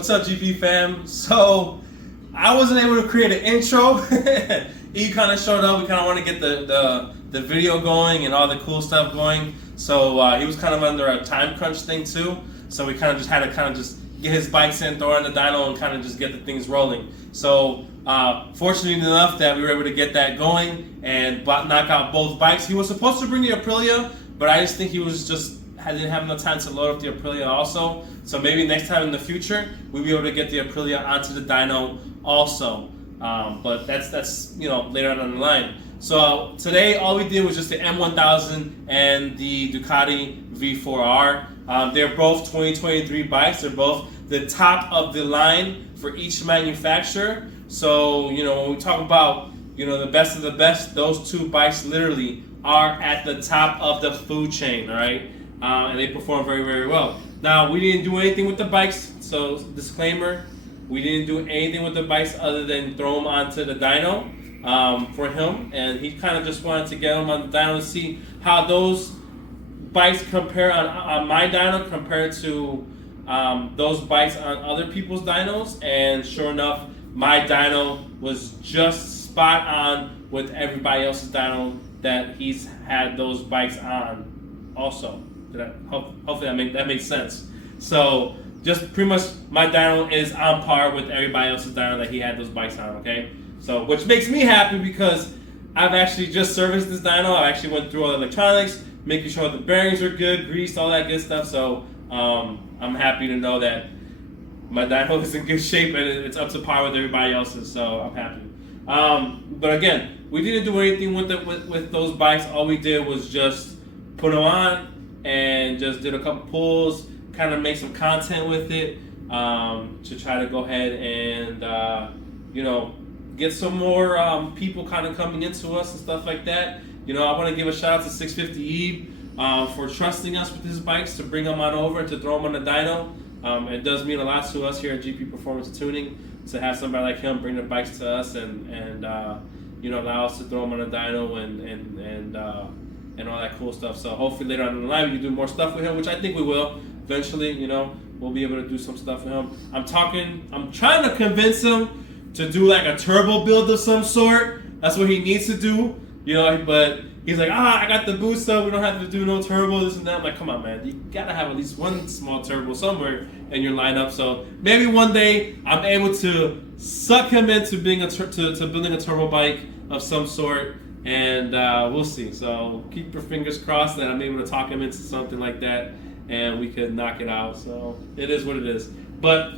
What's up, GP fam? So I wasn't able to create an intro. E kind of showed up. We kind of want to get the video going and all the cool stuff going. So he was kind of under a time crunch thing too. So we kind of just had to just get his bikes in, throw in the dyno, and kind of just get the things rolling. So fortunately enough that we were able to get that going and knock out both bikes. He was supposed to bring the Aprilia, but I just think he was didn't have enough time to load up the Aprilia also. So maybe next time in the future we'll be able to get the Aprilia onto the dyno also. But that's later on down the line. So today all we did was just the M1000 and the Ducati V4R. They're both 2023 bikes. They're both the top of the line for each manufacturer. So when we talk about the best of the best, those two bikes literally are at the top of the food chain, all right? And they perform very, very well. Now, we didn't do anything with the bikes, so disclaimer, we didn't do anything with the bikes other than throw them onto the dyno for him, and he kind of just wanted to get them on the dyno to see how those bikes compare on my dyno compared to those bikes on other people's dynos, and sure enough, my dyno was just spot on with everybody else's dyno that he's had those bikes on also. Hopefully that makes sense. So just pretty much my dyno is on par with everybody else's dyno that he had those bikes on, okay? So which makes me happy because I've actually just serviced this dyno. I actually went through all the electronics, making sure the bearings are good, greased, all that good stuff. So I'm happy to know that my dyno is in good shape and it's up to par with everybody else's, so I'm happy. But again, we didn't do anything with those bikes. All we did was just put them on and just did a couple pulls, kind of make some content with it to try to go ahead and get some more people kind of coming into us and stuff like that. I want to give a shout out to 650 Eve for trusting us with his bikes to bring them on over and to throw them on the dyno. It does mean a lot to us here at GP Performance Tuning to have somebody like him bring the bikes to us and allow us to throw them on a dyno and all that cool stuff. So hopefully later on in the line we can do more stuff with him, which I think we will eventually. We'll be able to do some stuff with him. I'm trying to convince him to do like a turbo build of some sort. That's what he needs to do, but he's like, I got the boost up, we don't have to do no turbo, this and that. I'm like, come on, man, you gotta have at least one small turbo somewhere in your lineup. So maybe one day I'm able to suck him into being to building a turbo bike of some sort, and we'll see. So keep your fingers crossed that I'm able to talk him into something like that, and we could knock it out. So it is what it is. But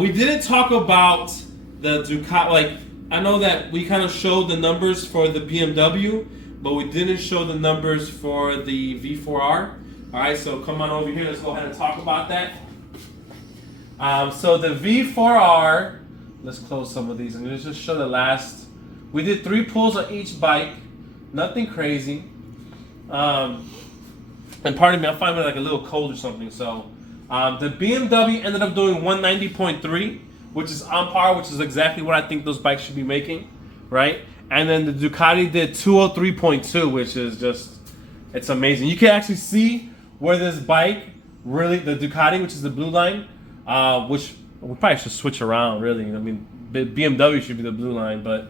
we didn't talk about the Ducati. Like, I know that we kind of showed the numbers for the BMW, but we didn't show the numbers for the V4R. All right, so come on over here. Let's go ahead and talk about that. So the V4R, let's close some of these and let's just show the last. We did 3 pulls on each bike, nothing crazy. And pardon me, I'm finding like a little cold or something. So the BMW ended up doing 190.3, which is on par, which is exactly what I think those bikes should be making, right? And then the Ducati did 203.2, which is just, it's amazing. You can actually see where this bike, really, the Ducati, which is the blue line, which we probably should switch around, really. I mean, BMW should be the blue line, but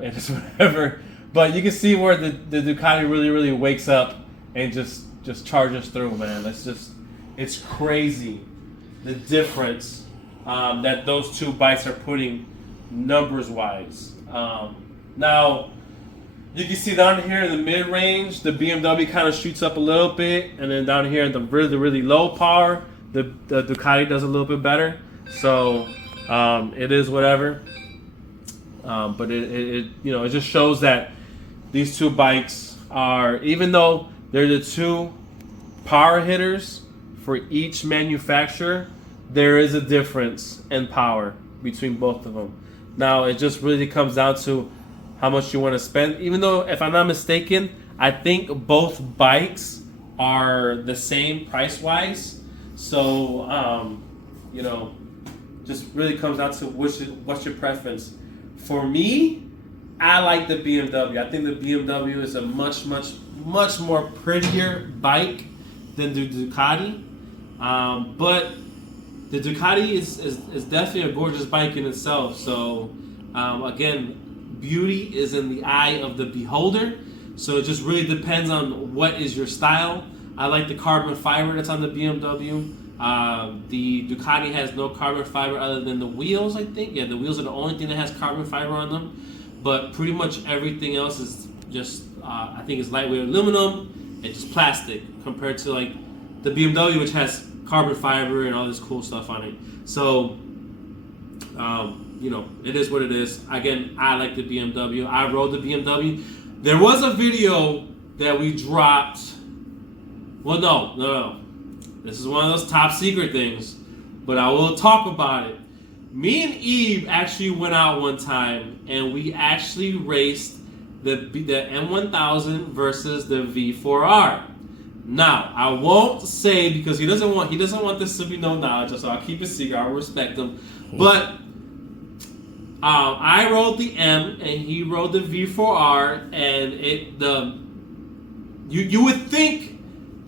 it's whatever. But you can see where the Ducati really, really wakes up and just charges through, man. It's crazy, the difference that those two bikes are putting numbers-wise. Now, you can see down here in the mid-range, the BMW kind of shoots up a little bit, and then down here in the really, really low power, the Ducati does a little bit better. So it is whatever. But it just shows that these two bikes are, even though they're the two power hitters for each manufacturer, there is a difference in power between both of them. Now, it just really comes down to how much you want to spend. Even though, if I'm not mistaken, I think both bikes are the same price-wise. So, just really comes down to what's your preference. For me, I like the BMW. I think the BMW is a much, much, much more prettier bike than the Ducati. But the Ducati is definitely a gorgeous bike in itself. So, again, beauty is in the eye of the beholder. So it just really depends on what is your style. I like the carbon fiber that's on the BMW. The Ducati has no carbon fiber other than the wheels, I think. Yeah, the wheels are the only thing that has carbon fiber on them. But pretty much everything else is just, I think it's lightweight aluminum and just plastic compared to like the BMW, which has carbon fiber and all this cool stuff on it. So, it is what it is. Again, I like the BMW. I rode the BMW. There was a video that we dropped. Well, no. This is one of those top secret things, but I will talk about it. Me and Eve actually went out one time and we actually raced the M1000 versus the V4R. Now, I won't say, because he doesn't want this to be no knowledge, so I'll keep it secret. I'll respect him. But I rode the M and he rode the V4R, and you would think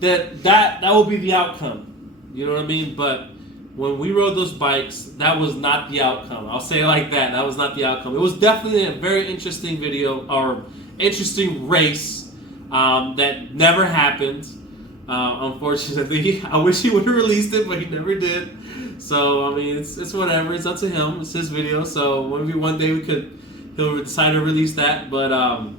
that would be the outcome. You know what I mean? But when we rode those bikes, that was not the outcome. I'll say it like that. That was not the outcome. It was definitely a very interesting video, or interesting race that never happened. Unfortunately, I wish he would have released it, but he never did. So I mean, it's whatever. It's up to him. It's his video. So maybe one day he'll decide to release that. But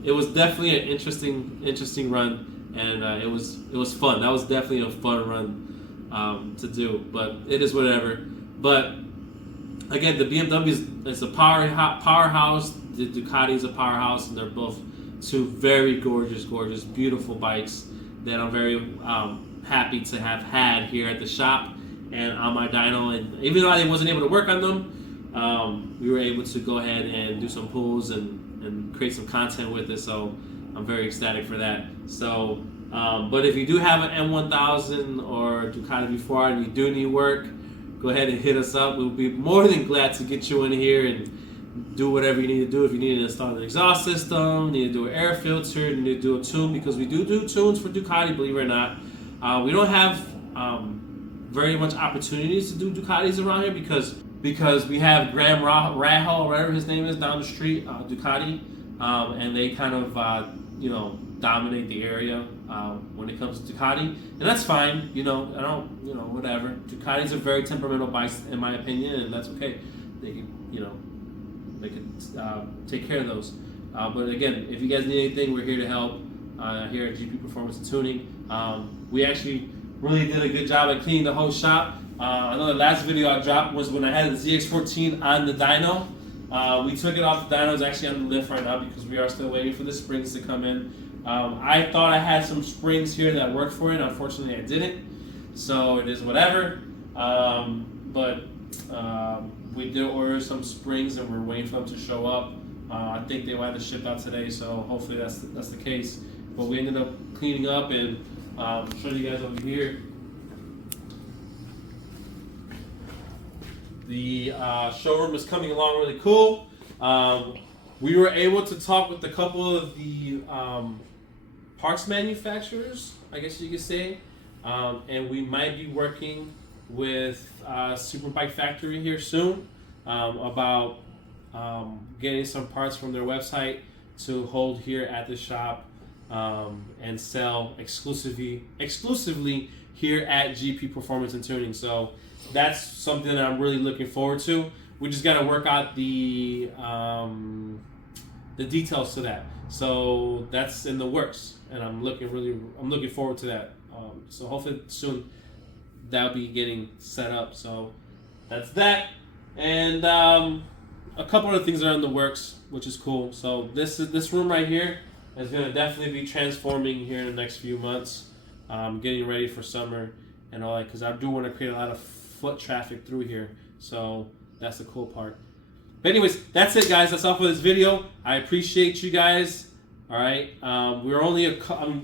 it was definitely an interesting run, and it was fun. That was definitely a fun run to do. But it is whatever. But again, the BMW is a powerhouse. The Ducati is a powerhouse, and they're both two very gorgeous, beautiful bikes that I'm very happy to have had here at the shop and on my dyno. And even though I wasn't able to work on them, we were able to go ahead and do some pulls and create some content with it. So I'm very ecstatic for that. So, but if you do have an M1000 or Ducati V4R and you do need work, go ahead and hit us up. We'll be more than glad to get you in here and do whatever you need to do. If you need to install an exhaust system, need to do an air filter, need to do a tune, because we do tunes for Ducati, believe it or not. We don't have very much opportunities to do Ducatis around here because we have Graham Rahal, whatever his name is, down the street, Ducati, and they kind of dominate the area when it comes to Ducati, and that's fine. I don't, whatever. Ducatis are very temperamental bikes, in my opinion, and that's okay. They can, they can take care of those. But again, if you guys need anything, we're here to help. Here at GP Performance and Tuning, we actually really did a good job at cleaning the whole shop. I know the last video I dropped was when I had the ZX14 on the dyno. We took it off the dyno. It's actually on the lift right now because we are still waiting for the springs to come in. I thought I had some springs here that worked for it. Unfortunately, I didn't. So it is whatever. But we did order some springs and we're waiting for them to show up. I think they will have to ship out today, so hopefully that's the case. But we ended up cleaning up and showing you guys over here. The showroom is coming along really cool. We were able to talk with a couple of the parts manufacturers, I guess you could say, and we might be working with Superbike Factory here soon about getting some parts from their website to hold here at the shop and sell exclusively here at GP Performance and Tuning. So that's something that I'm really looking forward to. We just got to work out the details to that. So that's in the works, and I'm looking forward to that. So hopefully soon that'll be getting set up. So that's that, and a couple other things are in the works, which is cool. So this room right here is going to definitely be transforming here in the next few months, getting ready for summer and all that, because I do want to create a lot of foot traffic through here. So that's the cool part. But anyways, that's it, guys. That's all for this video. I appreciate you guys. All right, we're only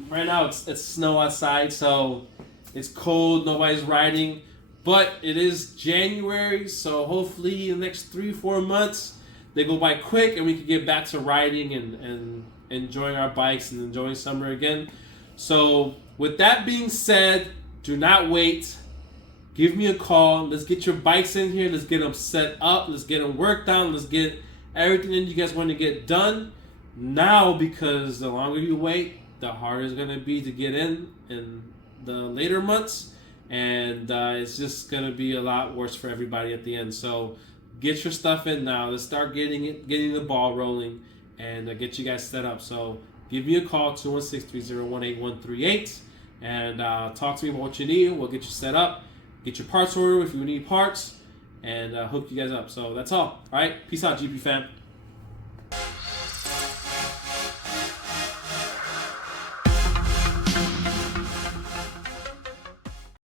right now it's snow outside, so it's cold. Nobody's riding, but it is January, so hopefully in the next 3-4 months they go by quick and we can get back to riding and enjoying our bikes and enjoying summer again. So with that being said, do not wait. Give me a call. Let's get your bikes in here. Let's get them set up. Let's get them worked on. Let's get everything that you guys want to get done now, because the longer you wait, the harder it's going to be to get in the later months, and it's just going to be a lot worse for everybody at the end. So get your stuff in now. Let's start getting the ball rolling and get you guys set up. So give me a call, 216-301-8138, and talk to me about what you need. We'll get you set up. Get your parts order if you need parts, and hook you guys up. So that's all. All right, peace out, GP fam.